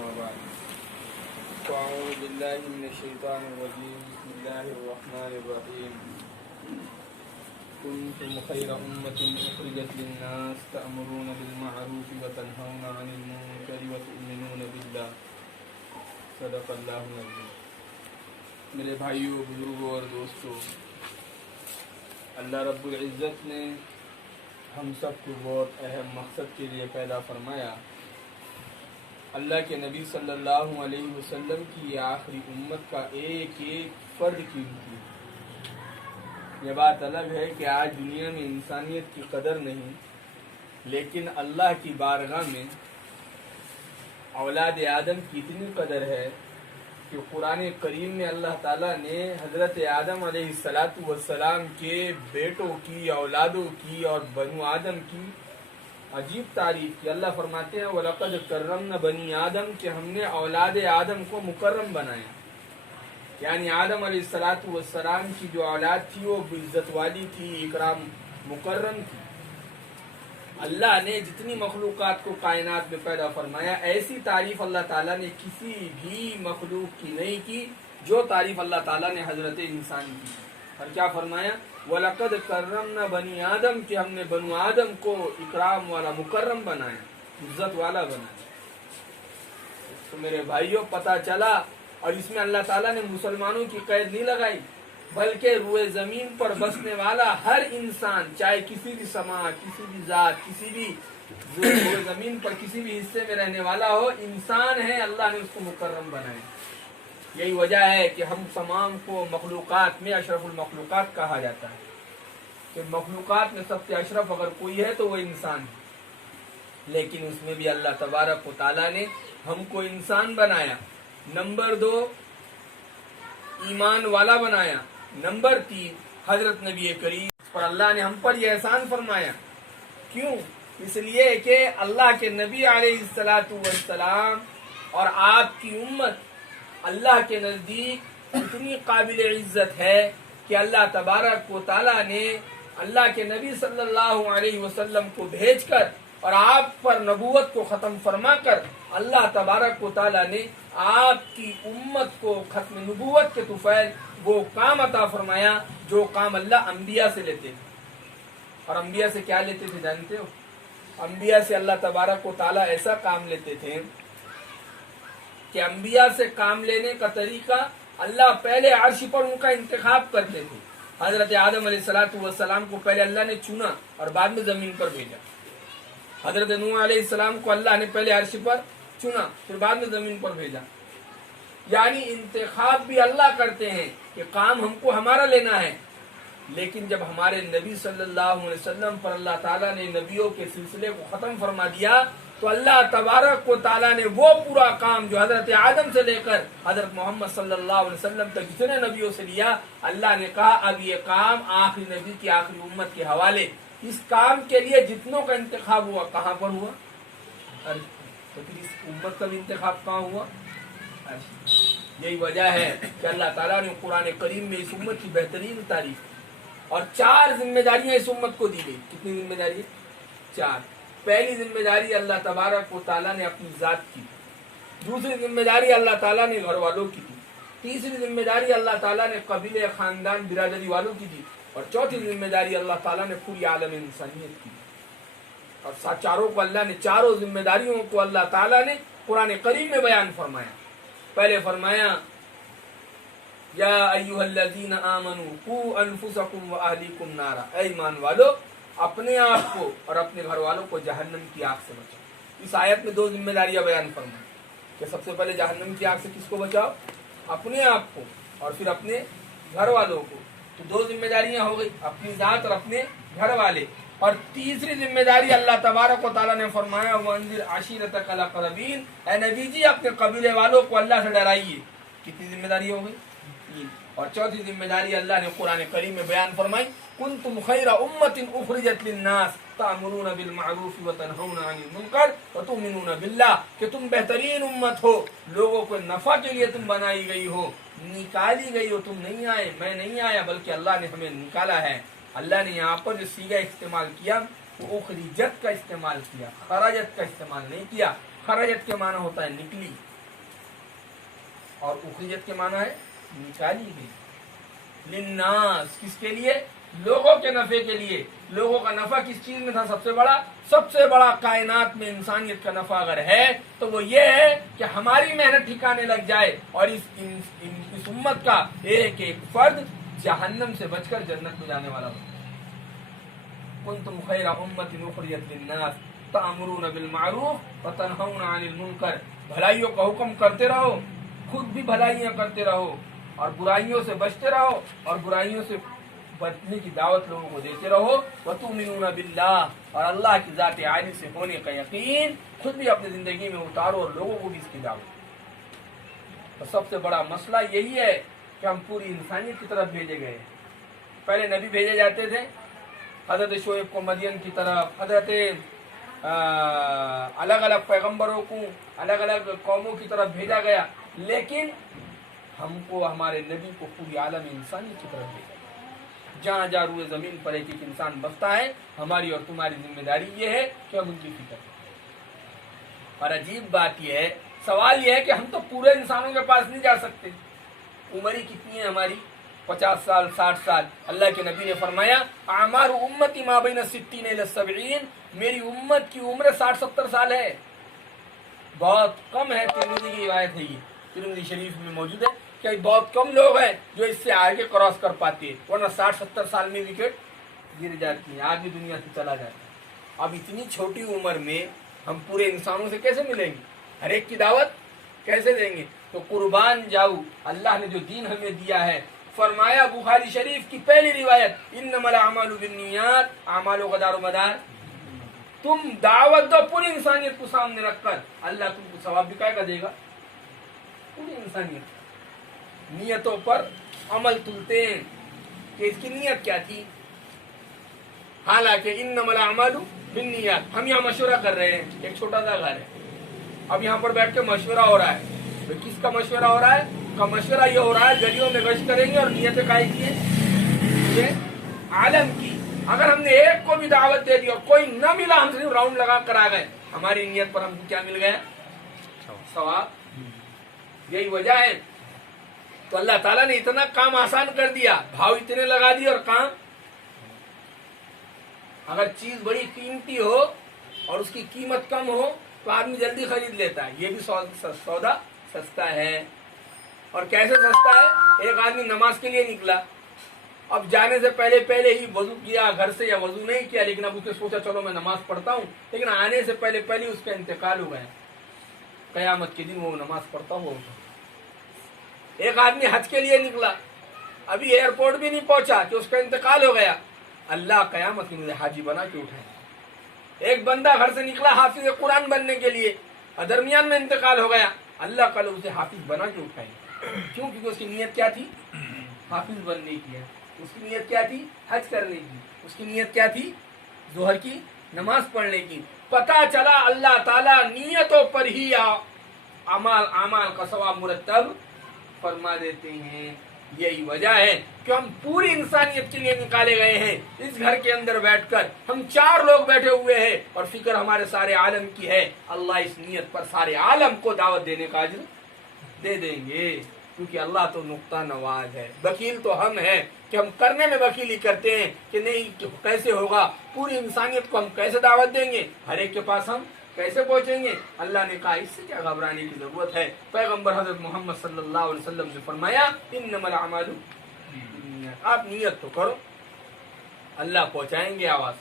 أما بعد فأعوذ بالله من الشيطان الرجيم بسم الله الرحمن الرحيم كنتم خير أمة أخرجت للناس تأمرون بالمعروف وتنهون عن المنكر وتؤمنون بالله صدق اللہ العظیم۔ میرے بھائیوں، بزرگوں اور دوستوں، اللہ رب العزت نے ہم سب کو بہت اہم مقصد کے لیے پیدا فرمایا۔ اللہ کے نبی صلی اللہ علیہ وسلم کی آخری امت کا ایک ایک فرد قیمتی۔ یہ بات الگ ہے کہ آج دنیا میں انسانیت کی قدر نہیں، لیکن اللہ کی بارگاہ میں اولاد آدم کی اتنی قدر ہے کہ قرآن کریم میں اللہ تعالیٰ نے حضرت آدم علیہ السلام کے بیٹوں کی، اولادوں کی اور بنو آدم کی عجیب تعریف کی۔ اللہ فرماتے ہیں وَلَقَدْ كَرَّمْنَا بَنِي آدم، کہ ہم نے اولاد آدم کو مکرم بنایا، یعنی آدم علیہ السلام کی جو اولاد تھی وہ عزت والی تھی، اکرام مکرم تھی۔ اللہ نے جتنی مخلوقات کو کائنات میں پیدا فرمایا، ایسی تعریف اللہ تعالیٰ نے کسی بھی مخلوق کی نہیں کی جو تعریف اللہ تعالیٰ نے حضرت انسان کی۔ اور کیا فرمایا؟ وَلَقَدْ كَرَّمْنَا بَنِي آدم، کہ ہم نے بنو آدم کو اکرام والا، مکرم بنایا، عزت والا بنایا۔ تو میرے بھائیوں، پتہ چلا، اور اس میں اللہ تعالیٰ نے مسلمانوں کی قید نہیں لگائی، بلکہ روئے زمین پر بسنے والا ہر انسان، چاہے کسی بھی سماج، کسی بھی ذات، کسی بھی روئے زمین پر کسی بھی حصے میں رہنے والا ہو، انسان ہے، اللہ نے اس کو مکرم بنایا۔ یہی وجہ ہے کہ ہم تمام کو مخلوقات میں اشرف المخلوقات کہا جاتا ہے، کہ مخلوقات میں سب سے اشرف اگر کوئی ہے تو وہ انسان ہے۔ لیکن اس میں بھی اللہ تبارک و تعالیٰ نے ہم کو انسان بنایا، نمبر 2 ایمان والا بنایا، نمبر 3 حضرت نبی کریم پر اللہ نے ہم پر یہ احسان فرمایا۔ کیوں؟ اس لیے کہ اللہ کے نبی علیہ السلام اور آپ کی امت اللہ کے نزدیک اتنی قابل عزت ہے کہ اللہ تبارک و تعالیٰ نے اللہ کے نبی صلی اللہ علیہ وسلم کو بھیج کر اور آپ پر نبوت کو ختم فرما کر اللہ تبارک و تعالیٰ نے آپ کی امت کو ختم نبوت کے طفیل وہ کام عطا فرمایا جو کام اللہ انبیاء سے لیتے تھے۔ اور انبیاء سے کیا لیتے تھے جانتے ہو؟ انبیاء سے اللہ تبارک و تعالیٰ ایسا کام لیتے تھے کہ انبیاء سے کام لینے کا طریقہ، اللہ پہلے عرش پر ان کا انتخاب کرتے تھے۔ حضرت آدم علیہ السلام کو پہلے اللہ نے چنا اور بعد میں زمین پر بھیجا۔ حضرت نوح علیہ السلام کو اللہ نے پہلے عرش پر چنا، پھر بعد میں زمین پر بھیجا۔ یعنی انتخاب بھی اللہ کرتے ہیں کہ کام ہم کو ہمارا لینا ہے، لیکن جب ہمارے نبی صلی اللہ علیہ وسلم پر اللہ تعالیٰ نے نبیوں کے سلسلے کو ختم فرما دیا تو اللہ تبارک و تعالیٰ نے وہ پورا کام جو حضرت آدم سے لے کر حضرت محمد صلی اللہ علیہ وسلم تک جتنے نبیوں سے لیا، اللہ نے کہا اب یہ کام آخری نبی کی آخری امت کے حوالے۔ اس کام کے لیے جتنوں کا انتخاب ہوا کہاں پر ہوا؟ تو پھر اس امت کا بھی انتخاب کہاں ہوا؟ یہی وجہ ہے کہ اللہ تعالیٰ نے قرآن کریم میں اس امت کی بہترین تعریف اور 4 ذمہ داریاں اس امت کو دی گئی۔ کتنی ذمہ داری؟ 4۔ پہلی ذمہ داری اللہ تبارک و تعالیٰ نے اپنی ذات کی، دوسری ذمہ داری اللہ تعالیٰ نے گھر والوں کی دی، تیسری ذمہ داری اللہ تعالیٰ نے قبیلے، خاندان، برادری والوں کی دی، اور چوتھی ذمہ داری اللہ تعالیٰ نے پوری عالم انسانیت کی۔ اور چاروں کو اللہ نے، چاروں ذمہ داریوں کو اللہ تعالیٰ نے قرآن کریم میں بیان فرمایا۔ پہلے فرمایا یا ایھا الذین آمنوا قوا انفسکم واہلیکم نارا، اے ایمان والو اپنے آپ کو اور اپنے گھر والوں کو جہنم کی آگ سے بچاؤ۔ اس آیت میں 2 ذمہ داریاں بیان فرمائی کہ سب سے پہلے جہنم کی آگ سے کس کو بچاؤ؟ اپنے آپ کو، اور پھر اپنے گھر والوں کو۔ تو 2 ذمہ داریاں ہو گئی، اپنی ذات اور اپنے گھر والے۔ اور تیسری ذمہ داری اللہ تبارک و تعالیٰ نے فرمایا وَأَنذِرْ عَشِيرَتَكَ الْأَقْرَبِينَ، اے نبی جی اپنے قبیلے والوں کو اللہ سے ڈرائیے۔ کتنی ذمہ داری ہو گئی؟ 3۔ اور چوتھی ذمہ داری اللہ نے قرآن کریم میں بیان فرمائی کنتم خیر امت اخرجت للناس تأمرون بالمعروف وتنہون عن المنکر وتؤمنون باللہ، کہ تم بہترین امت ہو، لوگوں کو نفع کے لیے تم بنائی گئی ہو، نکالی گئی ہو، تم نہیں آئے، میں نہیں آیا بلکہ اللہ نے ہمیں نکالا ہے۔ اللہ نے یہاں پر جو صیغہ استعمال کیا وہ اخرجت کا استعمال کیا، خرجت کا استعمال نہیں کیا۔ خرجت کے معنی ہوتا ہے نکلی، اور اخرجت کے معنی ہے نکالی گئی. للناس کس کے لیے؟ لوگوں کے نفع کے لیے. لوگوں کا نفع کس چیز میں تھا؟ سب سے بڑا کائنات میں انسانیت کا نفع اگر ہے تو وہ یہ ہے کہ ہماری محنت ٹھکانے لگ جائے اور اس امت کا ایک ایک فرد جہنم سے بچ کر جنت میں جانے والا ہو. کنتم خیر امت اخرجت للناس تأمرون بالمعروف وتنہون عن المنکر. بھلائیوں کا حکم کرتے رہو، خود بھی بھلائیاں کرتے رہو، اور برائیوں سے بچتے رہو، اور برائیوں سے بچنے کی دعوت لوگوں کو دیتے رہو. وتؤمنون باللہ، اور اللہ کی ذات عالی سے ہونے کا یقین خود بھی اپنی زندگی میں اتارو اور لوگوں کو بھی اس کی دعوت. تو سب سے بڑا مسئلہ یہی ہے کہ ہم پوری انسانیت کی طرف بھیجے گئے. پہلے نبی بھیجے جاتے تھے، حضرت شعیب کو مدین کی طرف، حضرت الگ الگ پیغمبروں کو الگ الگ قوموں کی طرف بھیجا گیا، لیکن ہم کو ہمارے نبی کو پوری عالم انسانی کی طرف بھیجا. جہاں جہاں روئے زمین پر ایک ایک انسان بستا ہے، ہماری اور تمہاری ذمہ داری یہ ہے کہ ہم ان کی فکر کریں. اور عجیب بات یہ ہے، سوال یہ ہے کہ ہم تو پورے انسانوں کے پاس نہیں جا سکتے. عمر ہی کتنی ہے ہماری؟ 50 سال 60 سال. اللہ کے نبی نے فرمایا اعمار امتی ما بین 60 الی 70. میری امت کی عمر 60-70 سال ہے. بہت کم ہے. ترمذی کی روایت ہے، یہ ترمذی شریف میں موجود ہے کہ بہت کم لوگ ہیں جو اس سے آگے کراس کر پاتے ہیں، ورنہ 60-70 سال میں وکٹ گر جاتی ہے، آدمی دنیا سے چلا جاتا ہے. اب اتنی چھوٹی عمر میں ہم پورے انسانوں سے کیسے ملیں گے؟ ہر ایک کی دعوت کیسے دیں گے؟ تو قربان جاؤ، اللہ نے جو دین ہمیں دیا ہے، فرمایا بخاری شریف کی پہلی روایت انما الاعمال بالنیات، اعمالوں کا دار و مدار. تم دعوت دو پوری انسانیت کو سامنے رکھ کر، اللہ تم کو ثواب بھی کا دے گا. پوری انسانیت نیتوں پر عمل تلتے ہیں کہ اس کی نیت کیا تھی. حالانکہ انما الاعمال بالنیات. ہم یہاں مشورہ کر رہے ہیں، ایک چھوٹا سا گھر ہے، اب یہاں پر بیٹھ کے مشورہ ہو رہا ہے. تو کس کا مشورہ ہو رہا ہے؟ کا مشورہ یہ ہو رہا ہے گلیوں میں گشت کریں گے اور نیتیں کائے کی ہیں عالم کی. اگر ہم نے ایک کو بھی دعوت دے دی اور کوئی نہ ملا، ہم صرف راؤنڈ لگا کر آ گئے، ہماری نیت پر ہم کو کیا مل گیا؟ ثواب. یہی وجہ ہے تو اللہ تعالیٰ نے اتنا کام آسان کر دیا، بھاؤ اتنے لگا دیے. اور کام اگر چیز بڑی قیمتی ہو اور اس کی قیمت کم ہو تو آدمی جلدی خرید لیتا ہے. یہ بھی سودا سستا ہے. اور کیسے سستا ہے؟ ایک آدمی نماز کے لیے نکلا، اب جانے سے پہلے ہی وضو کیا گھر سے، یا وضو نہیں کیا لیکن اب اس نے سوچا چلو میں نماز پڑھتا ہوں، لیکن آنے سے پہلے اس کا انتقال ہو گیا. قیامت کے دن وہ نماز پڑھتا ہوا. ایک آدمی حج کے لیے نکلا، ابھی ایئرپورٹ بھی نہیں پہنچا کہ اس کا انتقال ہو گیا. اللہ قیامت کے دن حاجی بنا کے اٹھائے. ایک بندہ گھر سے نکلا حافظ قرآن بننے کے لیے، اور درمیان میں انتقال ہو گیا، اللہ کل اسے حافظ بنا کے اٹھائے. کیوں؟ کیونکہ اس کی نیت کیا تھی؟ حافظ بننے کی ہے. اس کی نیت کیا تھی؟ حج کرنے کی. اس کی نیت کیا تھی؟ ظہر کی نماز پڑھنے کی. پتہ چلا اللہ تعالیٰ نیتوں پر ہی اعمال کا ثواب مرتب فرما دیتے ہیں. یہی وجہ ہے کہ ہم پوری انسانیت کے لیے نکالے گئے ہیں. اس گھر کے اندر بیٹھ کر ہم 4 لوگ بیٹھے ہوئے ہیں اور فکر ہمارے سارے عالم کی ہے. اللہ اس نیت پر سارے عالم کو دعوت دینے کا اجر دے دیں گے، کیونکہ اللہ تو نقطہ نواز ہے. وکیل تو ہم ہیں کہ ہم کرنے میں وکیلی کرتے ہیں کہ نہیں کیسے ہوگا، پوری انسانیت کو ہم کیسے دعوت دیں گے، ہر ایک کے پاس ہم کیسے پہنچیں گے. اللہ نے کہا اس سے کیا گھبرانے کی ضرورت ہے. پیغمبر حضرت محمد صلی اللہ علیہ وسلم نے فرمایا انما الاعمال بالنیات. آپ نیت تو کرو، اللہ پہنچائیں گے آواز.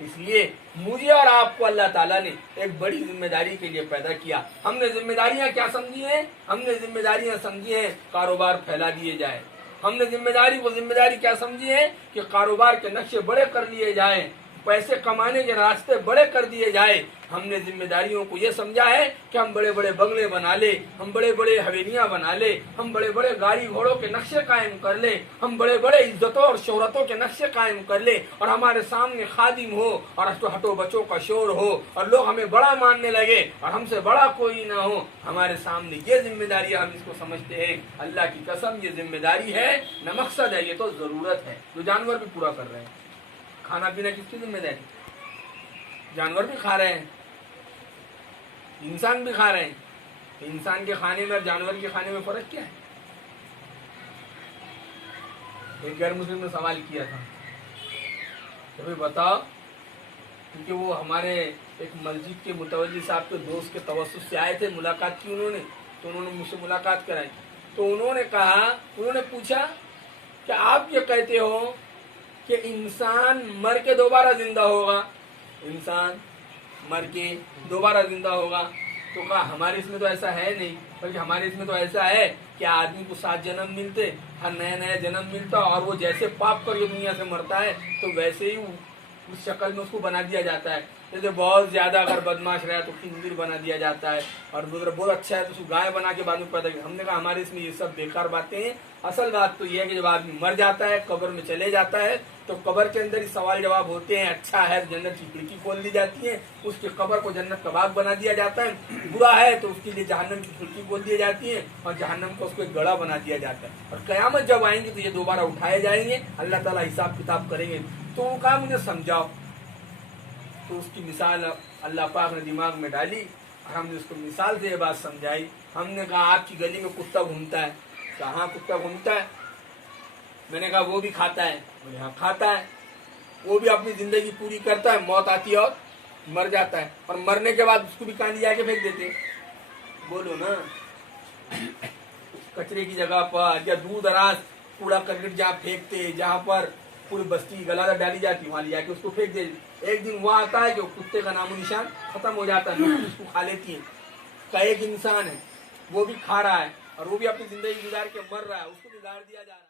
اس لیے مجھے اور آپ کو اللہ تعالیٰ نے ایک بڑی ذمہ داری کے لیے پیدا کیا. ہم نے ذمہ داریاں کیا سمجھی ہیں؟ ہم نے ذمہ داریاں سمجھی ہیں کاروبار پھیلا دیے جائے. ہم نے ذمہ داری کیا سمجھی ہے کہ کاروبار کے نقشے بڑے کر لیے جائیں، پیسے کمانے کے راستے بڑے کر دیے جائے. ہم نے ذمہ داریوں کو یہ سمجھا ہے کہ ہم بڑے بڑے بنگلے بنا لے، ہم بڑے بڑے حویلیاں بنا لے، ہم بڑے بڑے گاڑی گھوڑوں کے نقشے قائم کر لے، ہم بڑے بڑے عزتوں اور شہرتوں کے نقشے قائم کر لے، اور ہمارے سامنے خادم ہو اور ہٹو بچوں کا شور ہو اور لوگ ہمیں بڑا ماننے لگے اور ہم سے بڑا کوئی نہ ہو ہمارے سامنے. یہ ذمہ داری ہم اس کو سمجھتے ہیں. اللہ کی قسم یہ ذمہ داری ہے نہ مقصد ہے، یہ تو ضرورت ہے جو جانور بھی پورا کر رہے ہیں. کھانا پینا کس کی ذمہ داری؟ جانور بھی کھا رہے ہیں، انسان بھی کھا رہے ہیں. انسان کے کھانے میں اور جانور کے کھانے میں فرق کیا ہے؟ ایک غیر مسلم نے سوال کیا تھا کہ بھائی بتاؤ، کیونکہ وہ ہمارے ایک مسجد کے متولی صاحب کے دوست کے توسط سے آئے تھے، ملاقات کی تو انہوں نے مجھ سے ملاقات کرائی. تو انہوں نے پوچھا کہ آپ یہ کہتے ہو کہ انسان مر کے دوبارہ زندہ ہوگا، انسان مر کے دوبارہ زندہ ہوگا. تو کہا ہمارے اس میں تو ایسا ہے نہیں، بلکہ ہمارے اس میں تو ایسا ہے کہ آدمی کو 7 جنم ملتے، ہر نیا جنم ملتا، اور وہ جیسے پاپ کر کے دنیا سے مرتا ہے تو ویسے ہی اس شکل میں اس کو بنا دیا جاتا ہے. جیسے بہت زیادہ اگر بدماش رہا تو خنزیر بنا دیا جاتا ہے، اور بہت اچھا ہے تو اس کو گائے بنا کے بعد میں پیدا کیا. ہم نے کہا ہمارے اس میں یہ سب بیکار باتیں ہیں. اصل بات تو یہ ہے کہ جب آدمی مر جاتا ہے، قبر میں چلے جاتا ہے، تو قبر کے اندر ہی سوال جواب ہوتے ہیں. اچھا ہے جنت کی کھڑکی کھول دی جاتی ہے، اس کی قبر کو جنت کا باغ بنا دیا جاتا ہے. برا ہے تو اس کے لیے جہنم کی کھڑکی کھول دی جاتی ہے، اور جہنم کو اس کو ایک گڑھا بنا دیا جاتا ہے. اور قیامت جب آئیں گے تو یہ دوبارہ اٹھائے جائیں گے، اللہ تعالیٰ حساب کتاب کریں گے. تو وہ کہا مجھے سمجھاؤ. تو اس کی مثال اللہ پاک نے دماغ میں ڈالی، اور ہم نے اس کو مثال سے یہ بات سمجھائی. ہم نے کہا آپ کی گلی میں کتا گھومتا ہے. کہاں کتا گھومتا ہے؟ میں نے کہا وہ بھی کھاتا ہے. بولے ہاں کھاتا ہے. وہ بھی اپنی زندگی پوری کرتا ہے، موت آتی ہے اور مر جاتا ہے، اور مرنے کے بعد اس کو بھی کہاں لے جا کے پھینک دیتے. بولو نا، کچرے کی جگہ پر یا دور دراز کوڑا کرکٹ جہاں پھینکتے، جہاں پر پوری بستی گلادہ ڈالی جاتی وہاں لے جا کے اس کو پھینک دے. ایک دن وہاں آتا ہے کہ کتے کا نام و نشان ختم ہو جاتا ہے، اس کو کھا لیتی ہے. کا ایک انسان ہے وہ بھی کھا رہا ہے، اور وہ بھی اپنی زندگی گزار کے مر رہا ہے، اس کو بھی گاڑ دیا جا رہا ہے.